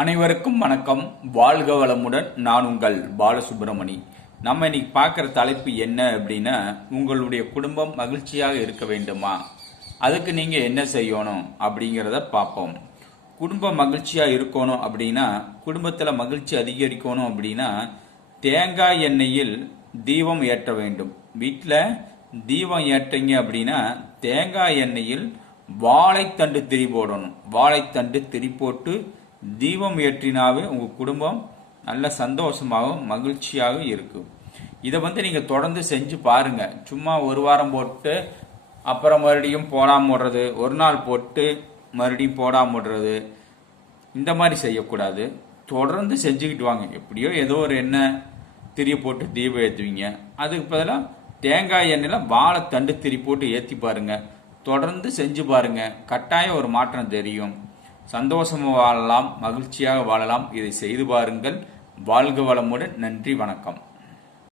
அனைவருக்கும் வணக்கம். வாழ்க வளமுடன். நான் உங்கள் பாலசுப்ரமணி. நம்ம இன்னைக்கு பார்க்குற தலைப்பு என்ன அப்படின்னா, உங்களுடைய குடும்பம் மகிழ்ச்சியாக இருக்க வேண்டுமா, அதுக்கு நீங்கள் என்ன செய்யணும் அப்படிங்கிறத பார்ப்போம். குடும்பம் மகிழ்ச்சியாக இருக்கணும் அப்படின்னா, குடும்பத்தில் மகிழ்ச்சி அதிகரிக்கணும் அப்படின்னா, தேங்காய் எண்ணெயில் தீபம் ஏற்ற வேண்டும். வீட்டில் தீபம் ஏற்றீங்க அப்படின்னா தேங்காய் எண்ணெயில் வாழைத்தண்டு திரி போடணும். வாழைத்தண்டு திரி போட்டு தீபம் ஏற்றினாவே உங்கள் குடும்பம் நல்ல சந்தோஷமாகவும் மகிழ்ச்சியாகவும் இருக்கும். இதை நீங்கள் தொடர்ந்து செஞ்சு பாருங்க. சும்மா ஒரு வாரம் போட்டு அப்புறம் மறுபடியும் போடாமல் விடுறது, ஒரு நாள் போட்டு மறுபடியும் போடாமல் விடுறது, இந்த மாதிரி செய்யக்கூடாது. தொடர்ந்து செஞ்சுக்கிட்டு வாங்க. எப்படியோ ஏதோ ஒரு எண்ணெய் திரி போட்டு தீபம் ஏற்றுவீங்க, அதுக்கு பதிலாக தேங்காய் எண்ணெயில் வாழைத்தண்டு திரி போட்டு ஏற்றி பாருங்க. தொடர்ந்து செஞ்சு பாருங்க, கட்டாயம் ஒரு மாற்றம் தெரியும். சந்தோஷமாக வாழலாம், மகிழ்ச்சியாக வாழலாம். இதை செய்து பாருங்கள். வாழ்க வளமுடன். நன்றி, வணக்கம்.